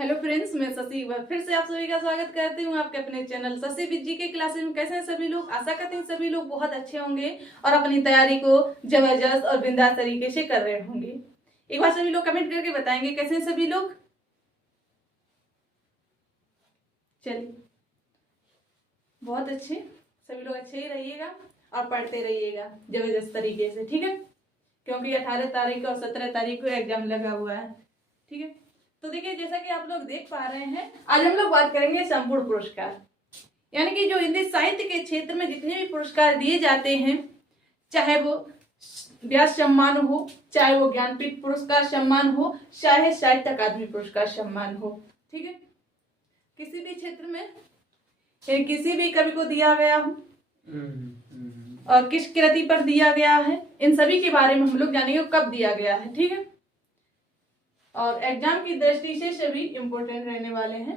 Hello friends, मैं शशि एक बार फिर से आप सभी का स्वागत करती हूँ आपके अपने चैनल शशि विद जी के क्लासेस में। कैसे हैं सभी लोग? आशा करते हैं सभी लोग बहुत अच्छे होंगे और अपनी तैयारी को जबरदस्त और बिंदास तरीके से कर रहे होंगे। एक बार सभी लोग कमेंट करके बताएंगे कैसे हैं सभी लोग। चलिए, बहुत अच्छे, सभी लोग अच्छे ही रहिएगा और पढ़ते रहिएगा जबरदस्त तरीके से, ठीक है? क्योंकि 18 तारीख और 17 तारीख को एग्जाम लगा हुआ है, ठीक है? तो देखिए, जैसा कि आप लोग देख पा रहे हैं, आज हम लोग बात करेंगे संपूर्ण पुरस्कार, यानी कि जो हिंदी साहित्य के क्षेत्र में जितने भी पुरस्कार दिए जाते हैं, चाहे वो व्यास सम्मान हो, चाहे वो ज्ञानपीठ पुरस्कार सम्मान हो, चाहे साहित्य अकादमी पुरस्कार सम्मान हो, ठीक है? किसी भी क्षेत्र में किसी भी कवि को दिया गया हो और किस कृति पर दिया गया है, इन सभी के बारे में हम लोग जानेंगे कब दिया गया है, ठीक है? और एग्जाम की दृष्टि से सभी इंपॉर्टेंट रहने वाले हैं,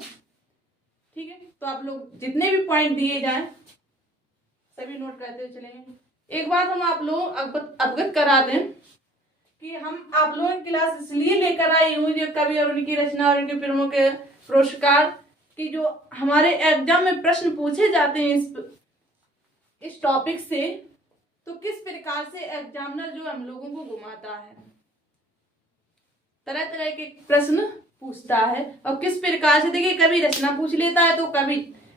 ठीक है? तो आप लोग जितने भी पॉइंट दिए जाएं सभी नोट करते हुए चलेंगे। एक बात हम आप लोग अवगत करा दें कि हम आप लोगों की क्लास इसलिए लेकर आई हूँ जो कवि और उनकी रचना और उनके फिल्मों के पुरस्कार की जो हमारे एग्जाम में प्रश्न पूछे जाते हैं इस टॉपिक से, तो किस प्रकार से एग्जामिनर जो हम लोगों को घुमाता है, तरह तरह के प्रश्न पूछता है और किस प्रकार से। देखिए, कभी रचना पूछ लेता है तो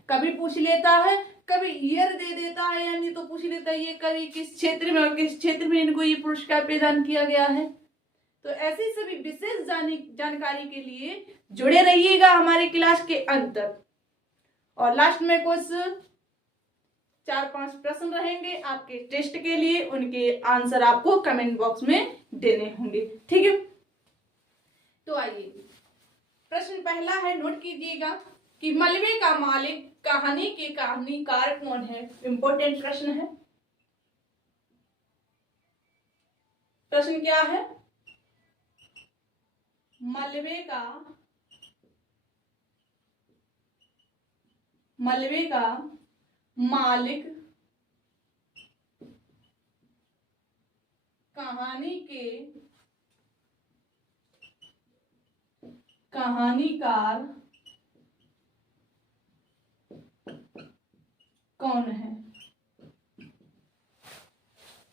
कभी पूछ लेता है, कभी ईयर दे देता है, यानी तो पूछ लेता है ये कवि किस क्षेत्र में और किस क्षेत्र में इनको ये पुरस्कार प्रदान किया गया है। तो ऐसी सभी विशेष जानकारी के लिए जुड़े रहिएगा हमारे क्लास के अंत तक। और लास्ट में कुछ 4-5 प्रश्न रहेंगे आपके टेस्ट के लिए, उनके आंसर आपको कमेंट बॉक्स में देने होंगे, ठीक है? तो आइए, प्रश्न पहला है, नोट कीजिएगा कि मलबे का मालिक कहानी के कहानीकार कौन है? इंपॉर्टेंट प्रश्न है। प्रश्न क्या है? मलबे का मालिक कहानी के कहानीकार कौन है?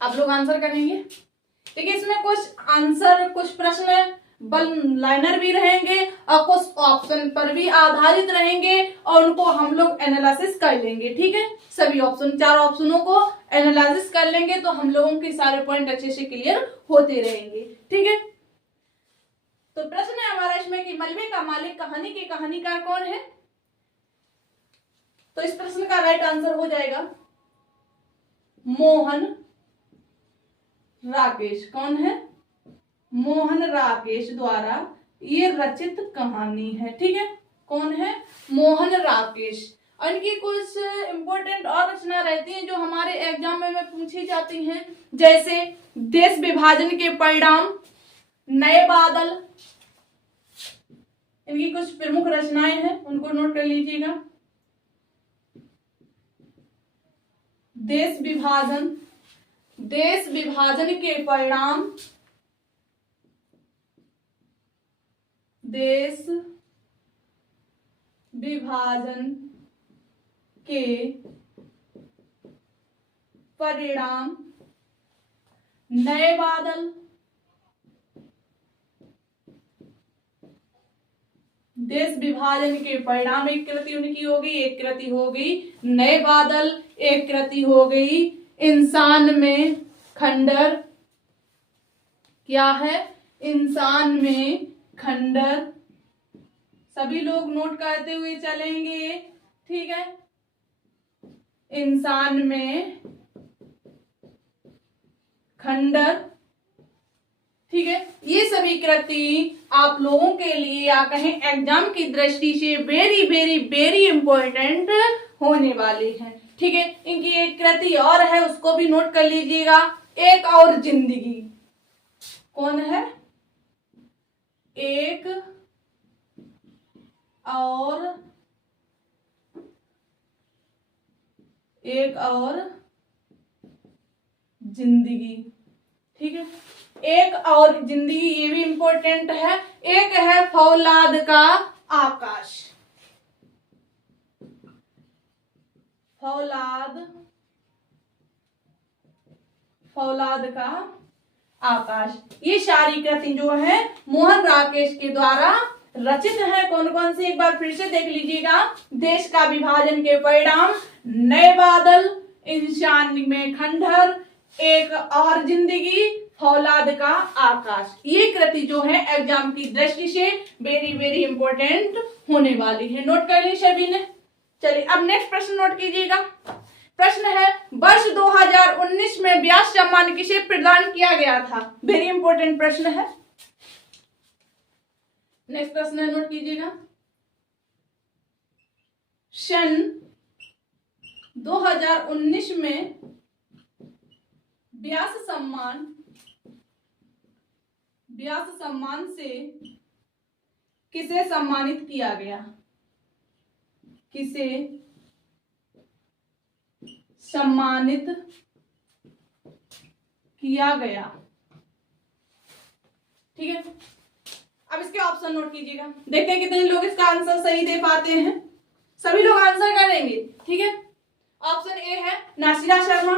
आप लोग आंसर करेंगे। देखिए, इसमें कुछ प्रश्न वन लाइनर भी रहेंगे और कुछ ऑप्शन पर भी आधारित रहेंगे और उनको हम लोग एनालिसिस कर लेंगे, ठीक है? सभी ऑप्शन, 4 ऑप्शनों को एनालिसिस कर लेंगे तो हम लोगों के सारे पॉइंट अच्छे से क्लियर होते रहेंगे, ठीक है? तो प्रश्न है हमारा इसमें कि मलबे का मालिक कहानी के कहानीकार कौन है? तो इस प्रश्न का राइट आंसर हो जाएगा मोहन राकेश। कौन है? मोहन राकेश द्वारा ये रचित कहानी है, ठीक है? कौन है? मोहन राकेश। इनकी कुछ इंपॉर्टेंट और रचना रहती हैं जो हमारे एग्जाम में पूछी जाती हैं, जैसे देश विभाजन के परिणाम, नए बादल, इनकी कुछ प्रमुख रचनाएं हैं, उनको नोट कर लीजिएगा। देश विभाजन के परिणाम, देश विभाजन के परिणाम, नए बादल, देश विभाजन के परिणाम एक कृति उनकी होगी, एक कृति होगी नए बादल, एक कृति हो गई इंसान में खंडर। क्या है? इंसान में खंडर। सभी लोग नोट करते हुए चलेंगे, ठीक है? इंसान में खंडर, ठीक है? ये सभी कृति आप लोगों के लिए या कहें एग्जाम की दृष्टि से वेरी वेरी वेरी इंपॉर्टेंट होने वाली हैं, ठीक है? इनकी एक कृति और है, उसको भी नोट कर लीजिएगा, एक और जिंदगी। कौन है? एक और जिंदगी, ठीक है? एक और जिंदगी, ये भी इंपॉर्टेंट है। एक है फौलाद का आकाश, फौलाद का आकाश। ये सारी कृति जो है मोहन राकेश के द्वारा रचित है। कौन कौन सी, एक बार फिर से देख लीजिएगा। देश का विभाजन के परिणाम, नए बादल, इंसान में खंडहर, एक और जिंदगी, फौलाद का आकाश। ये कृति जो है एग्जाम की दृष्टि से वेरी वेरी इंपॉर्टेंट होने वाली है। नोट कर ली सभी ने। चलिए अब नेक्स्ट प्रश्न नोट कीजिएगा। प्रश्न है, वर्ष 2019 में व्यास सम्मान किसे प्रदान किया गया था? वेरी इंपॉर्टेंट प्रश्न है। नेक्स्ट प्रश्न है, नोट कीजिएगा। सन 2019 में व्यास सम्मान से किसे सम्मानित किया गया? किसे सम्मानित किया गया? ठीक है, अब इसके ऑप्शन नोट कीजिएगा। देखते हैं कितने लोग इसका आंसर सही दे पाते हैं। सभी लोग आंसर करेंगे, ठीक है। ऑप्शन ए है नासिरा शर्मा,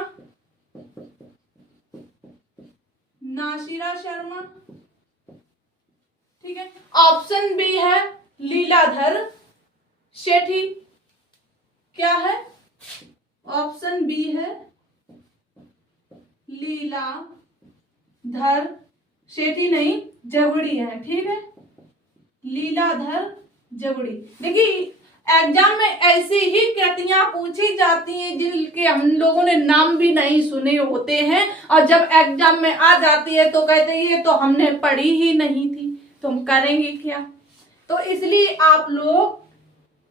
ठीक है। ऑप्शन बी है लीलाधर सेठी। क्या है? ऑप्शन बी है लीलाधर सेठी, नहीं जगड़ी है, ठीक है, लीलाधर जगड़ी। देखिए एग्जाम में ऐसी ही कृतियां पूछी जाती हैं जिनके हम लोगों ने नाम भी नहीं सुने होते हैं, और जब एग्जाम में आ जाती है तो कहते हैं ये तो हमने पढ़ी ही नहीं थी, तो हम करेंगे क्या। तो इसलिए आप लोग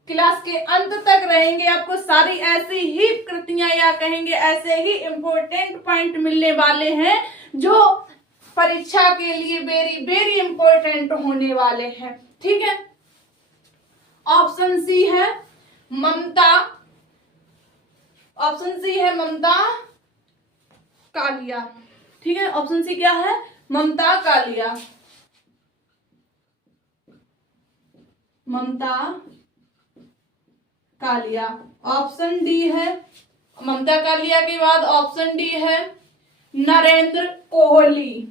क्लास के अंत तक रहेंगे, आपको सारी ऐसी ही कृतियां या कहेंगे ऐसे ही इंपॉर्टेंट पॉइंट मिलने वाले हैं जो परीक्षा के लिए वेरी वेरी इंपॉर्टेंट होने वाले हैं, ठीक है। ऑप्शन सी है ममता, कालिया, ठीक है। ऑप्शन सी क्या है? ममता कालिया। ऑप्शन डी है ममता कालिया के बाद ऑप्शन डी है नरेंद्र कोहली।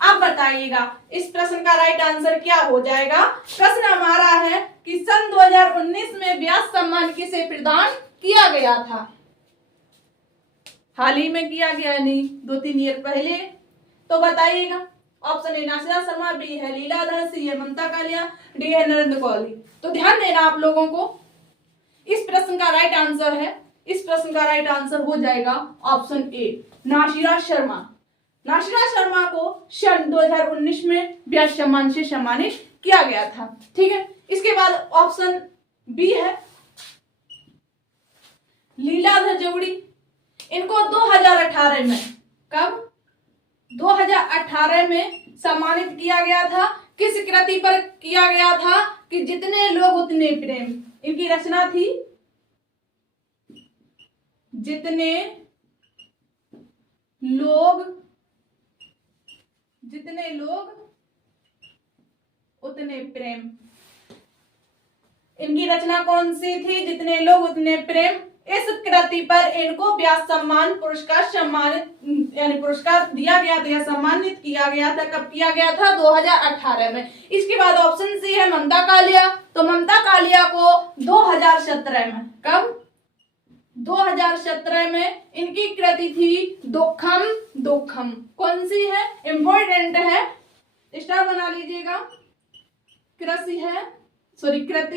अब बताइएगा इस प्रश्न का राइट आंसर क्या हो जाएगा। प्रश्न हमारा है कि सन 2019 में व्यास सम्मान किसे प्रदान किया गया था? हाल ही में किया गया, नहीं 2-3 ईयर पहले। तो बताइएगा। Option A Nasira Sharma, B है लीलाधर, सी है ममता कालिया, डी है नरेंद्र कोहली। तो ध्यान देना आप लोगों को, इस प्रश्न का राइट आंसर हो जाएगा ऑप्शन ए नासिरा शर्मा को सन 2019 में व्यास सम्मान से सम्मानित किया गया था, ठीक है। इसके बाद ऑप्शन बी है लीलाधर जगड़ी। इनको 2018 में, कब? 2018 में सम्मानित किया गया था। किस कृति पर किया गया था? कि जितने लोग उतने प्रेम। इनकी रचना थी जितने लोग उतने प्रेम। इनकी रचना कौन सी थी? जितने लोग उतने प्रेम। इस कृति पर इनको व्यास सम्मान पुरस्कार दिया गया था या सम्मानित किया गया था। कब किया गया था? 2018 में। इसके बाद ऑप्शन सी है ममता कालिया। तो ममता कालिया को 2017 में, कब? 2017 में इनकी कृति थी दुखम। कौन सी है? इंपॉर्टेंट है, स्टार बना लीजिएगा। कृति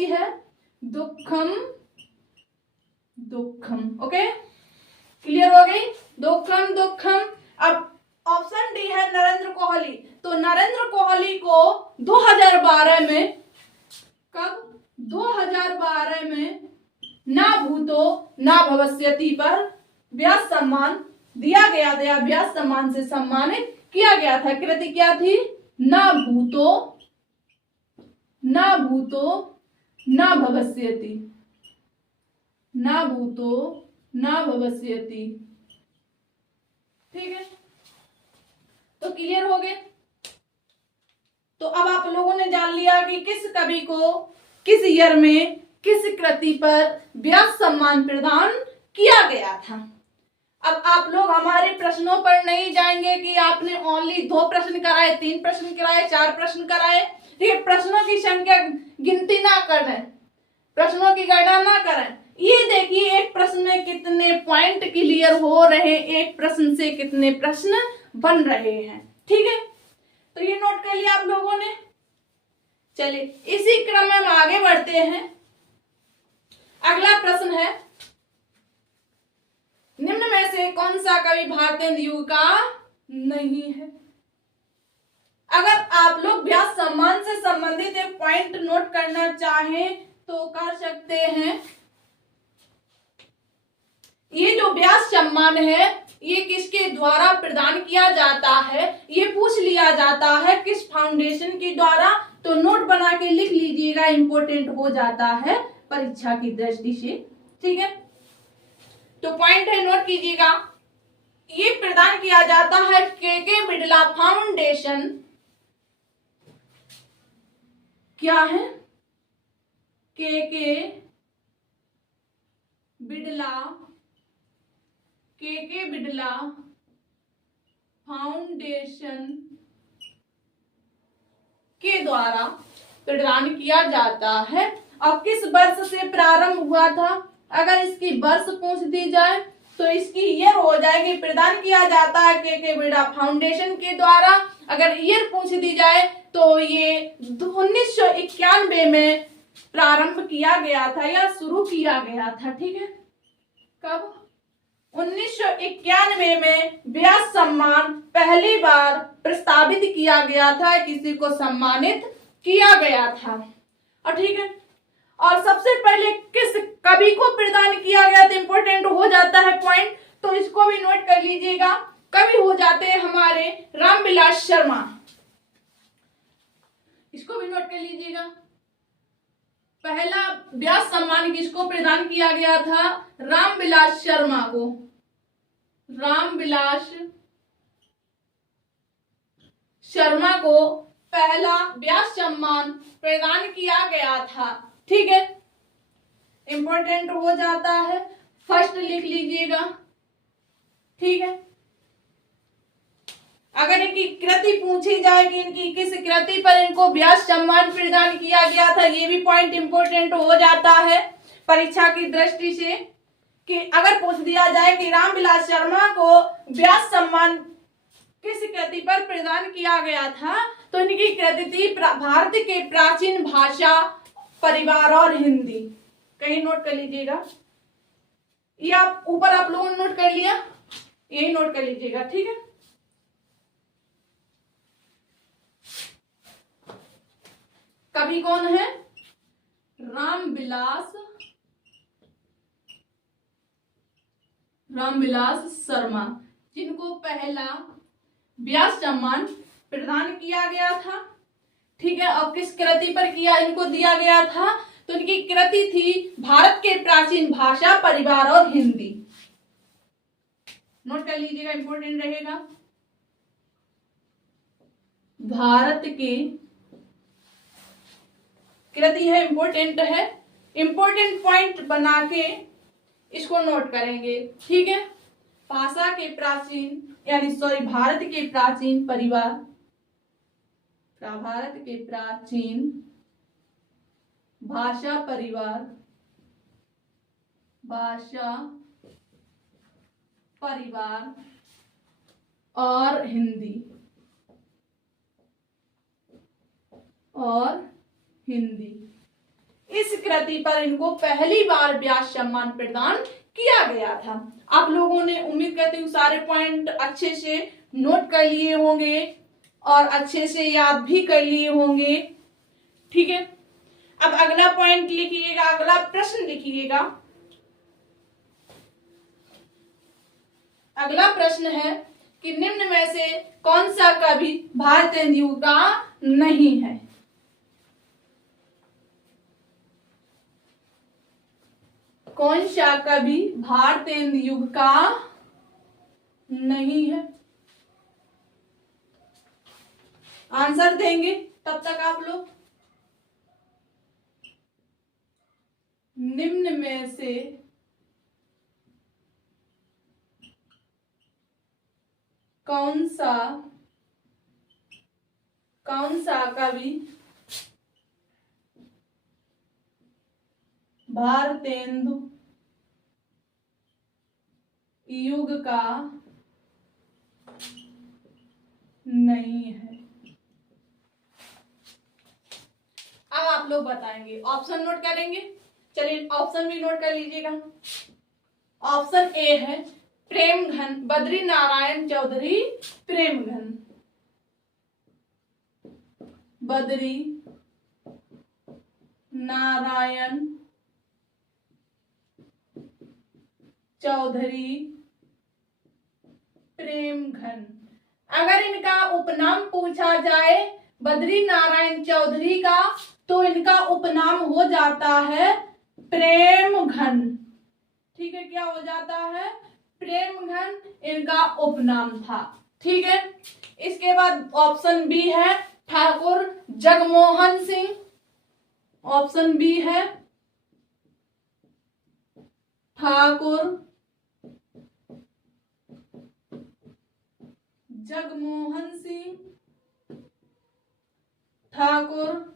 है दुखम। ओके, क्लियर हो गई? दुखम। अब ऑप्शन डी है नरेंद्र कोहली। तो नरेंद्र कोहली को 2012 में, कब? 2012 में ना भूतो ना भविष्यति पर व्यास सम्मान दिया गया था, व्यास सम्मान से सम्मानित किया गया था। कृति क्या थी? ना भूतो ना भविष्यति, ठीक है। तो क्लियर हो गए। तो अब आप लोगों ने जान लिया कि किस कवि को किस ईयर में किस कृति पर व्यास सम्मान प्रदान किया गया था। अब आप लोग हमारे प्रश्नों पर नहीं जाएंगे कि आपने ओनली 2 प्रश्न कराए, 3 प्रश्न कराए, 4 प्रश्न कराए। ठीक है, प्रश्नों की संख्या गिनती ना करें, प्रश्नों की गणना ना करें। ये देखिए एक प्रश्न में कितने पॉइंट क्लियर हो रहे, एक प्रश्न से कितने प्रश्न बन रहे हैं। ठीक है, तो ये नोट कर लिया आप लोगों ने। चलिए इसी क्रम में हम आगे बढ़ते हैं। अगला प्रश्न है, निम्न में से कौन सा कवि भारतेंदु युग का नहीं है। अगर आप लोग व्यास सम्मान से संबंधित एक पॉइंट नोट करना चाहें तो कर सकते हैं। ये जो व्यास सम्मान है ये किसके द्वारा प्रदान किया जाता है, ये पूछ लिया जाता है किस फाउंडेशन के द्वारा, तो नोट बना के लिख लीजिएगा, इंपॉर्टेंट हो जाता है परीक्षा की दृष्टि से। ठीक है, तो पॉइंट है, नोट कीजिएगा। ये प्रदान किया जाता है के बिड़ला फाउंडेशन। क्या है? के बिड़ला फाउंडेशन के द्वारा प्रदान किया जाता है। अब किस वर्ष से प्रारंभ हुआ था, अगर इसकी वर्ष पूछ दी जाए तो इसकी ईयर हो जाएगी। प्रदान किया जाता है के बिड़ला फाउंडेशन के द्वारा। अगर ईयर पूछ दी जाए तो ये 1991 में प्रारंभ किया गया था या शुरू किया गया था। ठीक है, कब? 1991 में व्यास सम्मान पहली बार प्रस्तावित किया गया था, किसी को सम्मानित किया गया था। और ठीक है, और सबसे पहले किस कवि को प्रदान किया गया था, इंपॉर्टेंट हो जाता है पॉइंट, तो इसको भी नोट कर लीजिएगा। कवि हो जाते हैं हमारे रामविलास शर्मा, इसको भी नोट कर लीजिएगा। पहला व्यास सम्मान किसको प्रदान किया गया था? रामविलास शर्मा को। रामविलास शर्मा को पहला व्यास सम्मान प्रदान किया गया था। ठीक है, इंपॉर्टेंट हो जाता है, फर्स्ट लिख लीजिएगा। ठीक है, अगर इनकी कृति पूछी जाए कि इनकी किस कृति पर इनको व्यास सम्मान प्रदान किया गया था, ये भी पॉइंट इंपॉर्टेंट हो जाता है परीक्षा की दृष्टि से। कि अगर पूछ दिया जाए कि रामविलास शर्मा को व्यास सम्मान किस कृति पर प्रदान किया गया था, तो इनकी कृति थी भारत के प्राचीन भाषा, परिवार और हिंदी। कहीं नोट कर लीजिएगा, ये आप ऊपर आप लोगों ने नोट कर लिया, यही नोट कर लीजिएगा। ठीक है, कवि कौन है? रामविलास शर्मा, जिनको पहला व्यास सम्मान प्रदान किया गया था। ठीक है, और किस कृति पर किया इनको दिया गया था, तो इनकी कृति थी भारत के प्राचीन भाषा, परिवार और हिंदी। नोट कर लीजिएगा, इंपॉर्टेंट रहेगा। भारत की कृति है, इंपॉर्टेंट है, इंपॉर्टेंट पॉइंट बना के इसको नोट करेंगे। ठीक है, भाषा के प्राचीन भारत के प्राचीन परिवार, भारत के प्राचीन भाषा, परिवार और हिंदी इस कृति पर इनको पहली बार व्यास सम्मान प्रदान किया गया था। आप लोगों ने उम्मीद करती हूँ सारे पॉइंट अच्छे से नोट कर लिए होंगे और अच्छे से याद भी कर लिए होंगे। ठीक है, अब अगला पॉइंट लिखिएगा, अगला प्रश्न लिखिएगा। अगला प्रश्न है कि निम्न में से कौन सा कवि भारतेंदु युग का नहीं है। कौन सा कवि भारतेंदु युग का नहीं है? आंसर देंगे तब तक आप लोग। निम्न में से कौन सा कवि भारतेंदु युग का नहीं है? अब आप लोग बताएंगे, ऑप्शन नोट करेंगे। चलिए ऑप्शन भी नोट कर लीजिएगा। ऑप्शन ए है प्रेमघन, बद्री नारायण चौधरी प्रेमघन, बद्री नारायण चौधरी प्रेमघन। अगर इनका उपनाम पूछा जाए बद्री नारायण चौधरी का, तो इनका उपनाम हो जाता है प्रेमघन। ठीक है, क्या हो जाता है? प्रेमघन इनका उपनाम था। ठीक है, इसके बाद ऑप्शन बी है ठाकुर जगमोहन सिंह। ऑप्शन बी है ठाकुर जगमोहन सिंह, ठाकुर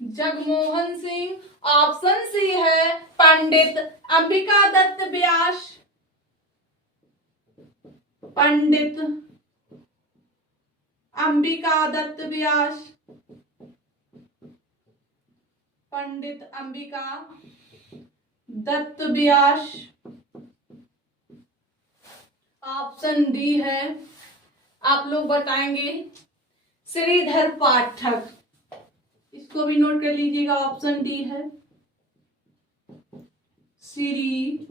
जगमोहन सिंह। ऑप्शन सी है पंडित अंबिका दत्त व्यास, पंडित अंबिका दत्त व्यास, पंडित अंबिका दत्त व्यास। ऑप्शन डी है, आप लोग बताएंगे श्रीधर पाठक। इसको भी नोट कर लीजिएगा, ऑप्शन डी है श्रीधर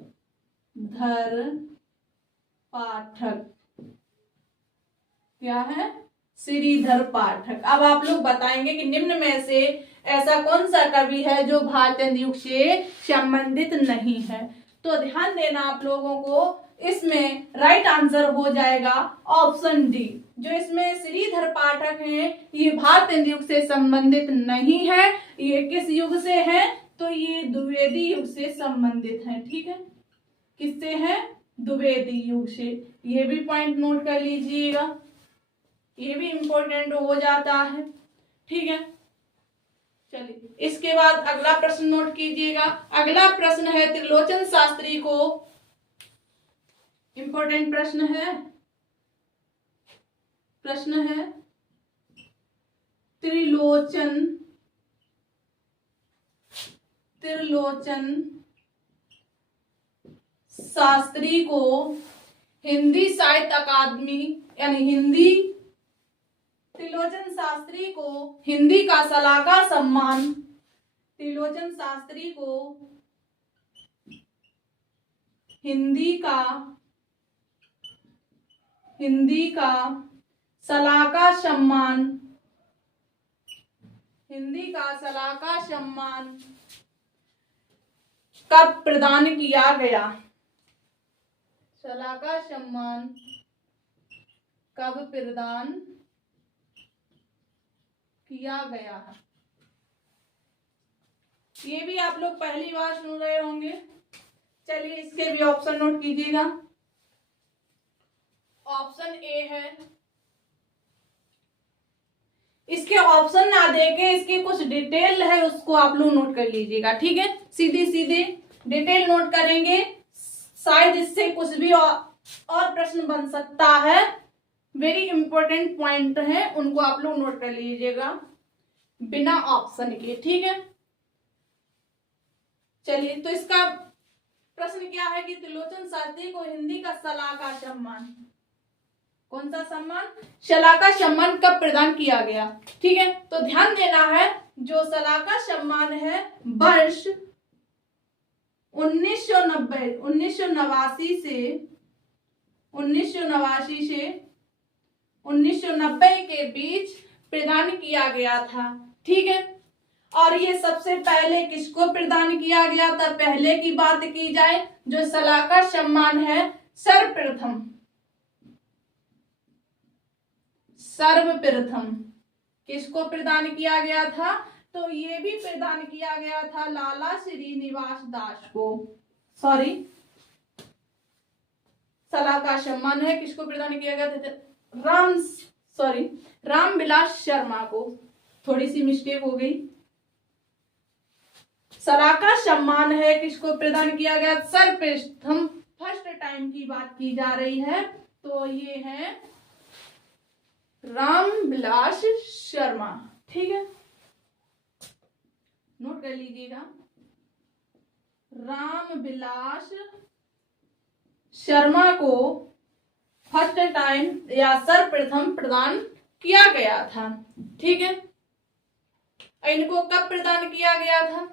पाठक। क्या है? श्रीधर पाठक। अब आप लोग बताएंगे कि निम्न में से ऐसा कौन सा कवि है जो भारतेंदु युग से संबंधित नहीं है। तो ध्यान देना आप लोगों को, इसमें राइट आंसर हो जाएगा ऑप्शन डी। जो इसमें श्रीधर पाठक हैं, ये भारतेंदु युग से संबंधित नहीं है। ये किस युग से है? तो ये द्विवेदी युग से संबंधित है। ठीक है, किससे है? द्विवेदी युग से। ये भी पॉइंट नोट कर लीजिएगा, ये भी इंपॉर्टेंट हो जाता है। ठीक है, चलिए इसके बाद अगला प्रश्न नोट कीजिएगा। अगला प्रश्न है त्रिलोचन शास्त्री को, इंपॉर्टेंट प्रश्न है। प्रश्न है त्रिलोचन शास्त्री को हिंदी साहित्य अकादमी यानी हिंदी, त्रिलोचन शास्त्री को हिंदी का सलाहकार सम्मान, त्रिलोचन शास्त्री को हिंदी का सलाहकार सम्मान, हिंदी का सलाहकार सम्मान कब प्रदान किया गया? सलाहकार सम्मान कब प्रदान किया गया? ये भी आप लोग पहली बार सुन रहे होंगे। चलिए इसके भी ऑप्शन नोट कीजिएगा। ऑप्शन ए है, इसके ऑप्शन ना देके इसकी कुछ डिटेल है उसको आप लोग नोट कर लीजिएगा। ठीक है, सीधे सीधे डिटेल नोट करेंगे, शायद इससे कुछ भी और प्रश्न बन सकता है। वेरी इंपॉर्टेंट पॉइंट है, उनको आप लोग नोट कर लीजिएगा बिना ऑप्शन के। ठीक है, चलिए तो इसका प्रश्न क्या है कि त्रिलोचन शास्त्री को हिंदी का सलाहकार सम्मान, कौन सा सम्मान? सलाहकार सम्मान कब प्रदान किया गया? ठीक है, तो ध्यान देना है, जो सलाहकार सम्मान है वर्ष 1989 से 1990 के बीच प्रदान किया गया था। ठीक है, और ये सबसे पहले किसको प्रदान किया गया था? पहले की बात की जाए, जो सलाहकार सम्मान है सर्वप्रथम किसको प्रदान किया गया था? तो ये भी प्रदान किया गया था लाला श्रीनिवास दास को। सॉरी, सलाह का सम्मान है, किसको प्रदान किया गया था? रामविलास शर्मा को। थोड़ी सी मिस्टेक हो गई। सलाह का सम्मान है, किसको प्रदान किया गया? सर्वप्रथम फर्स्ट टाइम की बात की जा रही है, तो ये है रामविलास शर्मा। ठीक है, नोट कर लीजिएगा, रामविलास शर्मा को फर्स्ट टाइम या सर्वप्रथम प्रदान किया गया था। ठीक है, इनको कब प्रदान किया गया था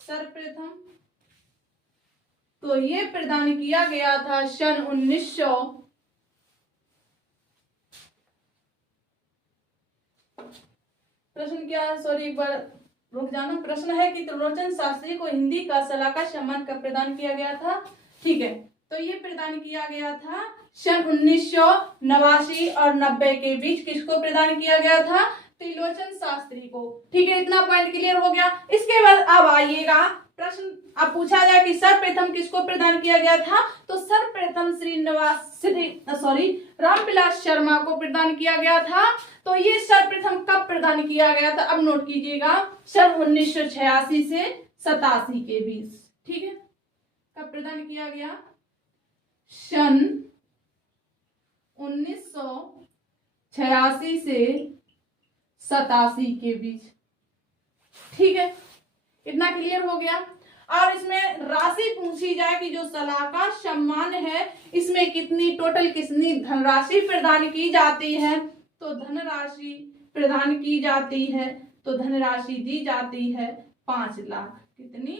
सर्वप्रथम? तो ये प्रदान किया गया था सन 1900 प्रश्न क्या है? सॉरी, एक बार रुक जाना। प्रश्न है कि त्रिलोचन शास्त्री को हिंदी का सलाह का सम्मान कब प्रदान किया गया था? ठीक है, तो ये प्रदान किया गया था सन 1989 और 90 के बीच। किसको प्रदान किया गया था? त्रिलोचन शास्त्री को। ठीक है, इतना पॉइंट क्लियर हो गया। इसके बाद अब आइएगा प्रश्न, अब पूछा जाए कि सर्वप्रथम किसको प्रदान किया गया था? तो सर्वप्रथम रामविलास शर्मा को प्रदान किया गया था। तो ये सर्वप्रथम कब प्रदान किया गया था? अब नोट कीजिएगा, सन 1986 से 87 के बीच। ठीक है, कब प्रदान किया गया? सन 1986 से 87 के बीच। ठीक है, इतना क्लियर हो गया। और इसमें राशि पूछी जाए कि जो सलाह का सम्मान है, इसमें कितनी टोटल कितनी धनराशि प्रदान की जाती है? तो धनराशि प्रदान की जाती है, तो धनराशि दी जाती है 5 लाख। कितनी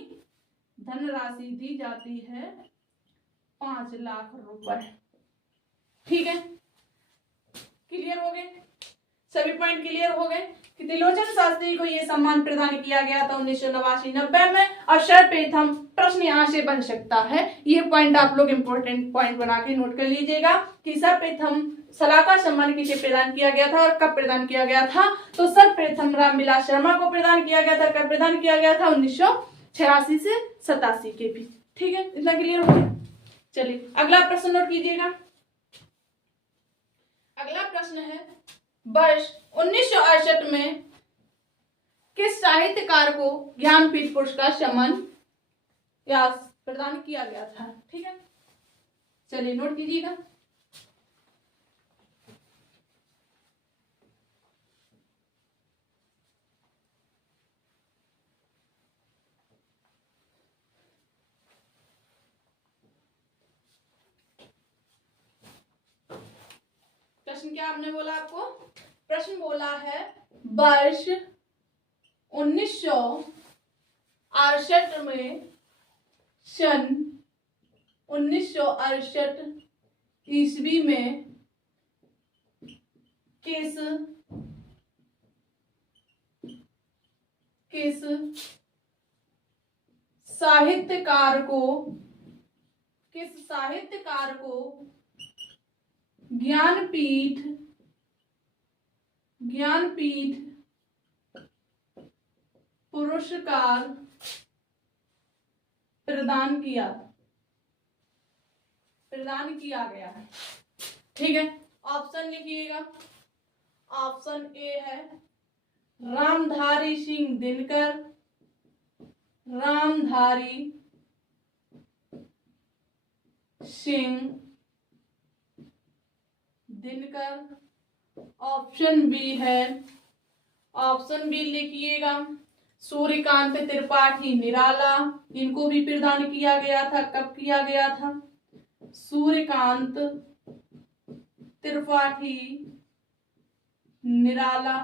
धनराशि दी जाती है? 5 लाख रुपए। ठीक है, क्लियर हो गए, सभी पॉइंट क्लियर हो गए कि त्रिलोचन शास्त्री को यह सम्मान प्रदान किया गया था 1989-90 में। और सर्वप्रथम प्रश्न यहाँ से बन सकता है, ये पॉइंट आप लोग इंपॉर्टेंट पॉइंट बना के नोट कर लीजिएगा कि सर्वप्रथम सलाह का सम्मान किसे प्रदान किया गया था और कब प्रदान किया गया था? तो सर्वप्रथम रामविलास शर्मा को प्रदान किया गया था। कब प्रदान किया गया था? 1986 से 87 के बीच। ठीक है, इतना क्लियर हो गया। चलिए अगला प्रश्न नोट कीजिएगा। अगला प्रश्न है, वर्ष 1968 में किस साहित्यकार को ज्ञानपीठ पुरस्कार सम्मान या प्रदान किया गया था? ठीक है, चलिए नोट कीजिएगा। प्रश्न क्या आपने बोला? आपको प्रश्न बोला है वर्ष 1968 में, सन 1968 ईस्वी में किस साहित्यकार को ज्ञानपीठ पुरस्कार प्रदान किया गया है? ठीक है, ऑप्शन लिखिएगा। ऑप्शन ए है रामधारी सिंह दिनकर, रामधारी सिंह दिनकर। ऑप्शन बी है, ऑप्शन बी लिखिएगा सूर्यकांत त्रिपाठी निराला। इनको भी प्रदान किया गया था। कब किया गया था? सूर्यकांत त्रिपाठी निराला।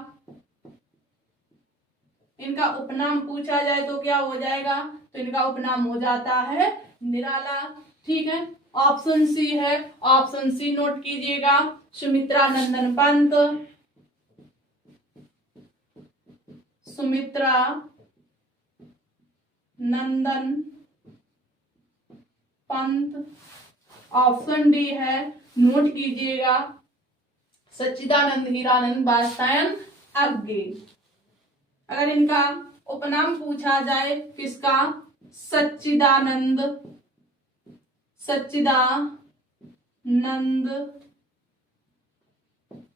इनका उपनाम पूछा जाए तो क्या हो जाएगा? तो इनका उपनाम हो जाता है निराला। ठीक है, ऑप्शन सी है, ऑप्शन सी नोट कीजिएगा, सुमित्रा नंदन पंत। सुमित्रा नंदन पंत। ऑप्शन डी है, नोट कीजिएगा, सच्चिदानंद हीरानंद वात्स्यायन अग्गे। अगर इनका उपनाम पूछा जाए किसका, सच्चिदानंद, सच्चिदानंद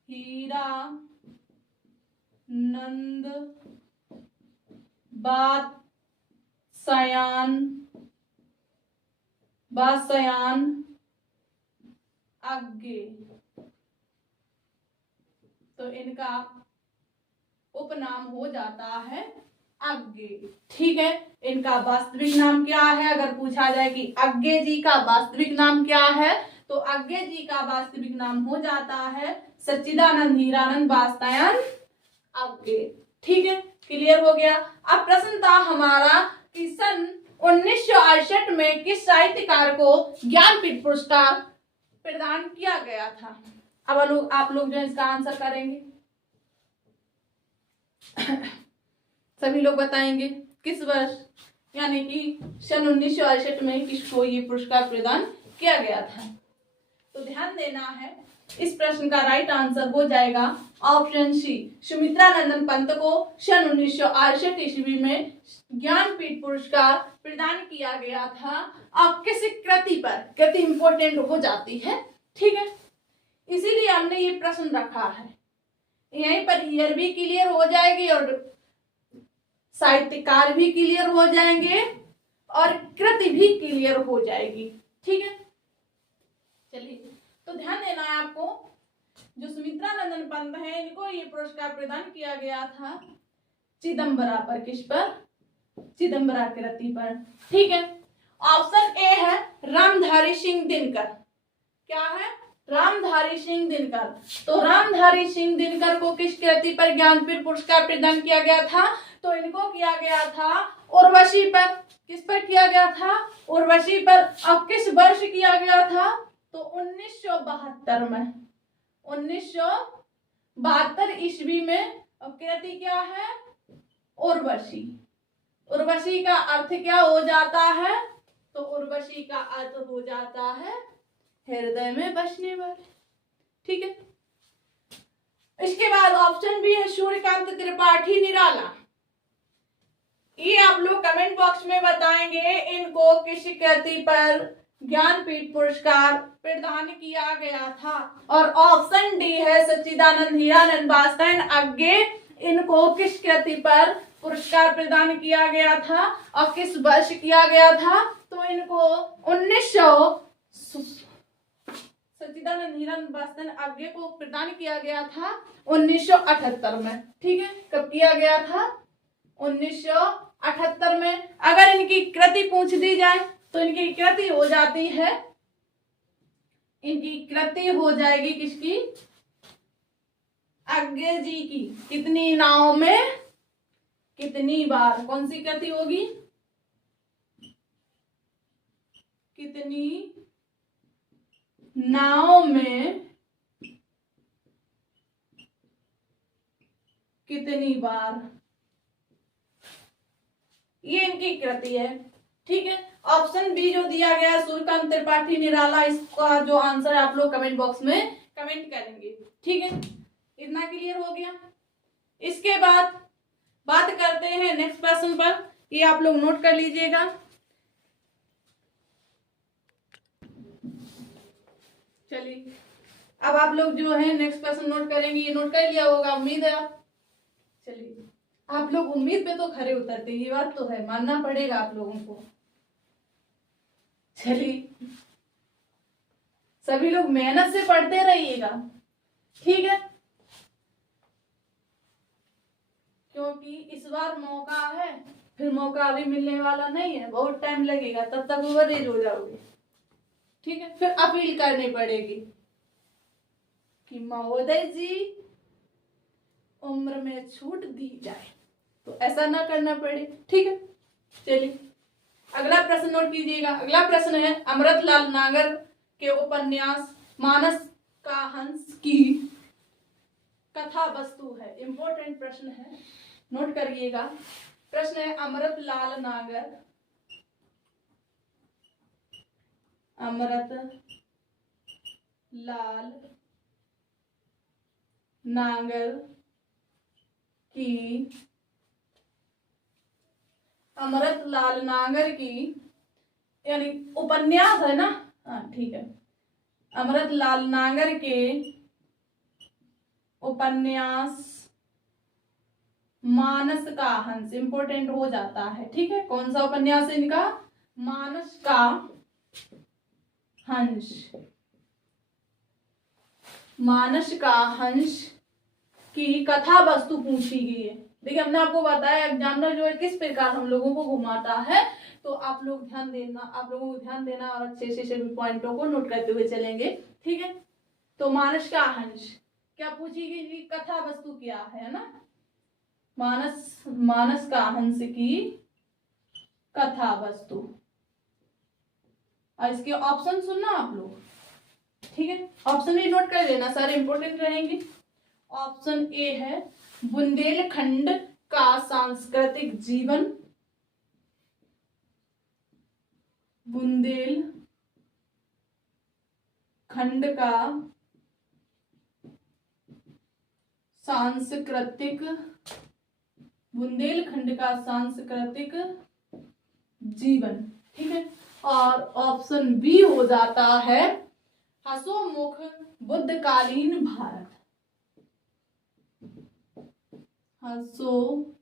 हीरानंद वात्स्यायन अग्गे, तो इनका उपनाम हो जाता है अग्गे। ठीक है, इनका वास्तविक नाम क्या है, अगर पूछा जाए कि अग्गे जी का वास्तविक नाम क्या है, तो अग्गे जी का वास्तविक नाम हो जाता है सच्चिदानंद हीरानंद वात्स्यायन अग्गे। ठीक है, क्लियर हो गया। अब प्रश्न था हमारा कि सन 1968 में किस साहित्यकार को ज्ञानपीठ पुरस्कार प्रदान किया गया था। अब आप लोग जो इसका आंसर करेंगे सभी लोग बताएंगे किस वर्ष, यानी कि सन 1968 में किसको ये पुरस्कार प्रदान किया गया था। तो ध्यान देना है, इस प्रश्न का राइट आंसर हो जाएगा ऑप्शन सी, सुमित्रा नंदन पंत को सन 1968 ईस्वी में ज्ञानपीठ पुरस्कार प्रदान किया गया था। अब किसी कृति पर, कृति इंपॉर्टेंट हो जाती है, ठीक है, इसीलिए हमने ये प्रश्न रखा है। यहीं पर ईयर भी क्लियर हो जाएगी और साहित्यकार भी क्लियर हो जाएंगे और कृति भी क्लियर हो जाएगी। ठीक है, चलिए, तो ध्यान देना है आपको, जो सुमित्रा नंदन पंत है इनको ये पुरस्कार प्रदान किया गया था चिदंबरा पर। किस पर? चिदंबरा कृति पर। ठीक है, ऑप्शन ए है रामधारी सिंह दिनकर। क्या है? रामधारी सिंह दिनकर। तो रामधारी सिंह दिनकर को किस कृति पर ज्ञानपीठ पुरस्कार प्रदान किया गया था? तो इनको किया गया था उर्वशी पर। किस पर किया गया था? उर्वशी पर। अब किस वर्ष किया गया था? तो 1972 में, 1972 ईस्वी में। अब कृति क्या है? उर्वशी। उर्वशी का अर्थ क्या हो जाता है? तो उर्वशी का अर्थ हो जाता है हृदय में बसने वाले। ठीक है, इसके बाद ऑप्शन बी है सूर्यकांत त्रिपाठी निराला। ये आप लोग कमेंट बॉक्स में बताएंगे इनको किस कृति पर ज्ञानपीठ पुरस्कार प्रदान किया गया था। और ऑप्शन डी है सच्चिदानंद हीरानंद वात्स्यायन अग्गे। इनको किस कृति पर पुरस्कार प्रदान किया गया था और किस वर्ष किया गया था? तो इनको 1900 सच्चिदानंद हीरानंद वात्स्यायन अग्गे को प्रदान किया गया था 1978 में। ठीक है, कब किया गया था? 1978 में। अगर इनकी कृति पूछ दी जाए तो इनकी कृति हो जाती है, इनकी कृति हो जाएगी किसकी? अग्गे जी की। कितनी नाव में कितनी बार? कौन सी कृति होगी? कितनी नाव में कितनी बार, ये इनकी कृति है। ठीक है, ऑप्शन बी जो दिया गया है सूर्यकांत त्रिपाठी निराला, इसका जो आंसर है आप लोग कमेंट बॉक्स में कमेंट करेंगे। ठीक है, इतना क्लियर हो गया। इसके बाद बात करते हैं नेक्स्ट क्वेश्चन पर, ये आप लोग नोट कर लीजिएगा। चलिए, अब आप लोग जो है नेक्स्ट क्वेश्चन नोट करेंगे। ये नोट कर लिया होगा उम्मीद है आप। चलिए, आप लोग उम्मीद पे तो खरे उतरते, ये बात तो है, मानना पड़ेगा आप लोगों को। चलिए, सभी लोग मेहनत से पढ़ते रहिएगा, ठीक है, क्योंकि इस बार मौका है, फिर मौका अभी मिलने वाला नहीं है, बहुत टाइम लगेगा, तब तक ओवरएज हो जाओगे। ठीक है, फिर अपील करनी पड़ेगी कि महोदय जी उम्र में छूट दी जाए, तो ऐसा ना करना पड़े। ठीक है, चलिए अगला प्रश्न नोट कीजिएगा। अगला प्रश्न है अमृतलाल नागर के उपन्यास मानस का हंस की कथा वस्तु है। इंपॉर्टेंट प्रश्न है, नोट करिएगा। प्रश्न है अमृतलाल नागर, अमृतलाल नागर की, अमृतलाल नागर की, यानी उपन्यास है ना, हाँ ठीक है, अमृतलाल नागर के उपन्यास मानस का हंस, इंपॉर्टेंट हो जाता है, ठीक है। कौन सा उपन्यास है इनका? मानस का हंस। मानस का हंस की कथा वस्तु पूछी गई है। देखिए हमने आपको बताया एग्जामिनर जो है किस प्रकार हम लोगों को घुमाता है, तो आप लोग ध्यान देना, आप लोगों को ध्यान देना और अच्छे से सभी पॉइंटों को नोट करते हुए चलेंगे, ठीक है। तो मानस का हंस क्या पूछी गई? कथा वस्तु क्या है ना, मानस का हंस की कथा वस्तु। और इसके ऑप्शन सुनना आप लोग, ठीक है। ऑप्शन भी नोट कर लेना, सारे इंपॉर्टेंट रहेंगे। ऑप्शन ए है बुंदेलखंड का सांस्कृतिक जीवन, बुंदेलखंड का सांस्कृतिक, बुंदेलखंड का सांस्कृतिक जीवन, ठीक है। और ऑप्शन बी हो जाता है हसोमुख बुद्धकालीन भारत, हसोमुख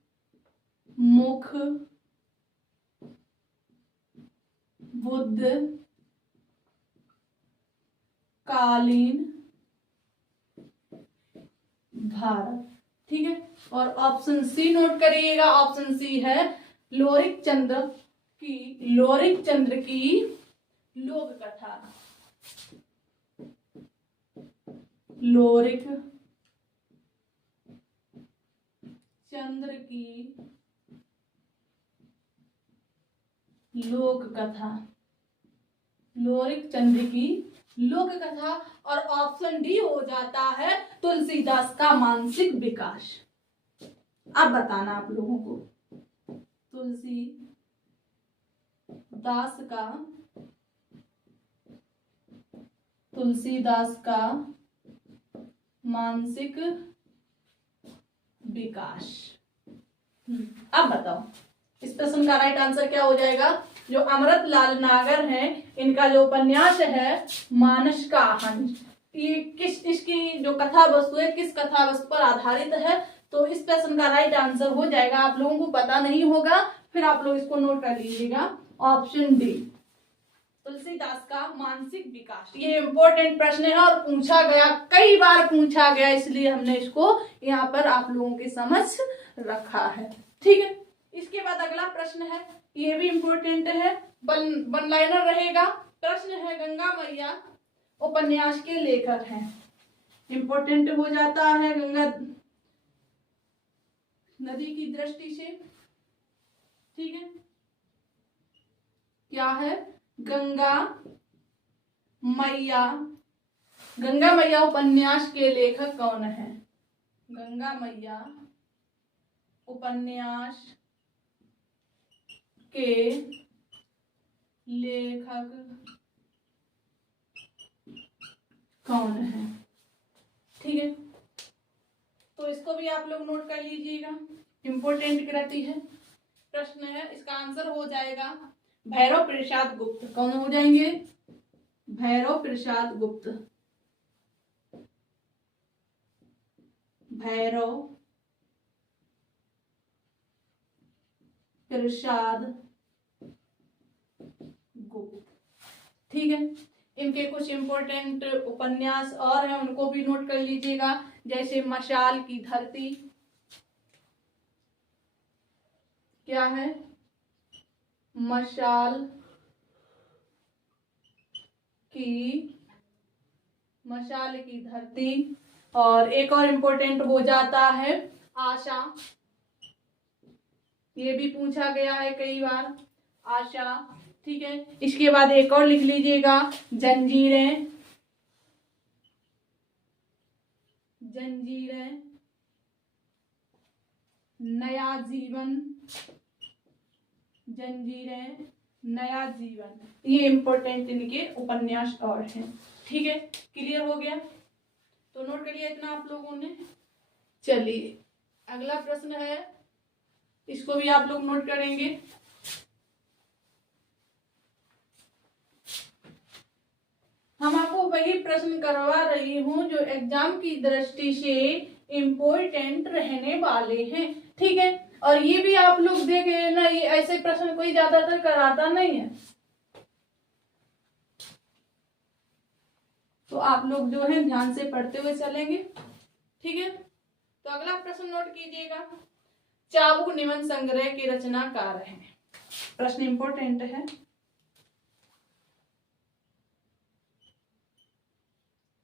बुद्धकालीन भारत, ठीक है। और ऑप्शन सी नोट करिएगा, ऑप्शन सी है लोरिक चंद्र की लोक कथा, लोरिक चंद्र की लोक कथा, लोरिक चंद्र की लोक कथा। और ऑप्शन डी हो जाता है तुलसीदास का मानसिक विकास। अब बताना आप लोगों को, तुलसीदास का मानसिक विकास। अब बताओ इस प्रश्न का राइट आंसर क्या हो जाएगा? जो अमृतलाल नागर हैं इनका जो उपन्यास है मानस का हंस, ये इसकी जो कथा वस्तु है किस कथा वस्तु पर आधारित है? तो इस प्रश्न का राइट आंसर हो जाएगा, आप लोगों को पता नहीं होगा फिर आप लोग इसको नोट कर लीजिएगा, ऑप्शन डी तुलसीदास का मानसिक विकास। ये इंपॉर्टेंट प्रश्न है और पूछा गया, कई बार पूछा गया, इसलिए हमने इसको यहाँ पर आप लोगों के समझ रखा है, ठीक है। इसके बाद अगला प्रश्न है, ये भी इंपॉर्टेंट है, वन लाइनर रहेगा। प्रश्न है गंगा मैया उपन्यास के लेखक हैं, इंपॉर्टेंट हो जाता है गंगा नदी की दृष्टि से, ठीक है। क्या है? गंगा मैया उपन्यास के लेखक कौन है? गंगा मैया उपन्यास के लेखक कौन है, ठीक है। तो इसको भी आप लोग नोट कर लीजिएगा, इंपॉर्टेंट कृति है, प्रश्न है। इसका आंसर हो जाएगा भैरव प्रसाद गुप्त। कौन हो जाएंगे? भैरव प्रसाद गुप्त, भैरव प्रसाद गुप्त, ठीक है। इनके कुछ इंपॉर्टेंट उपन्यास और हैं, उनको भी नोट कर लीजिएगा, जैसे मशाल की धरती, क्या है? मशाल की धरती। और एक और इंपॉर्टेंट हो जाता है आशा, ये भी पूछा गया है कई बार, आशा, ठीक है। इसके बाद एक और लिख लीजिएगा जंजीरें, नया जीवन, जंजीरें नया जीवन। ये इंपॉर्टेंट इनके उपन्यास और हैं, ठीक है। क्लियर हो गया? तो नोट करिए इतना आप लोगों ने। चलिए अगला प्रश्न है, इसको भी आप लोग नोट करेंगे। हम आपको वही प्रश्न करवा रही हूं जो एग्जाम की दृष्टि से इम्पोर्टेंट रहने वाले हैं, ठीक है। और ये भी आप लोग देख लेना, ये ऐसे प्रश्न कोई ज्यादातर कराता नहीं है, तो आप लोग जो है ध्यान से पढ़ते हुए चलेंगे, ठीक है। तो अगला प्रश्न नोट कीजिएगा, चाबुक निबंध संग्रह के रचनाकार हैं। प्रश्न इंपॉर्टेंट है।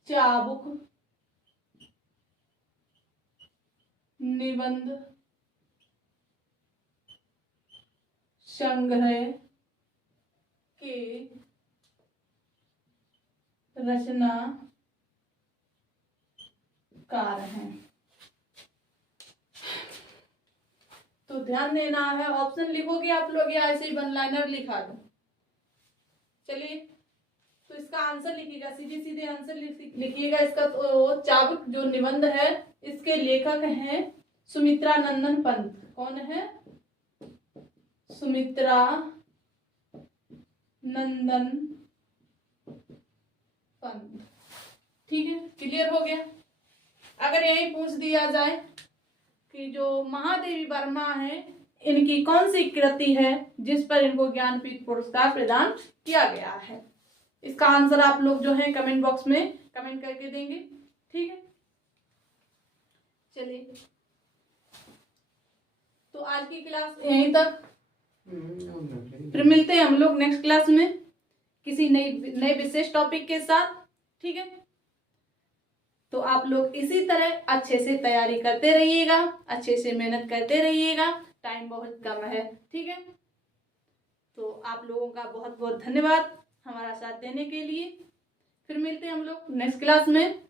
चाबुक निबंध संग्रह के रचनाकार हैं। तो ध्यान देना है, ऑप्शन लिखोगे आप लोग या ऐसे ही वन लाइनर लिखा दो। चलिए तो इसका आंसर लिखिएगा, सीधे सीधे आंसर लिखिएगा इसका। तो चाबुक जो निबंध है इसके लेखक हैं सुमित्रा नंदन पंत। कौन है? सुमित्रा नंदन पंत, ठीक है। क्लियर हो गया। अगर यही पूछ दिया जाए कि जो महादेवी वर्मा है इनकी कौन सी कृति है जिस पर इनको ज्ञानपीठ पुरस्कार प्रदान किया गया है, इसका आंसर आप लोग जो है कमेंट बॉक्स में कमेंट करके देंगे, ठीक है। चलिए तो आज की क्लास यहीं तक, फिर मिलते हैं हम लोग नेक्स्ट क्लास में किसी नए विशेष टॉपिक के साथ, ठीक है। तो आप लोग इसी तरह अच्छे से तैयारी करते रहिएगा, अच्छे से मेहनत करते रहिएगा, टाइम बहुत कम है, ठीक है। तो आप लोगों का बहुत बहुत धन्यवाद हमारा साथ देने के लिए। फिर मिलते हैं हम लोग नेक्स्ट क्लास में।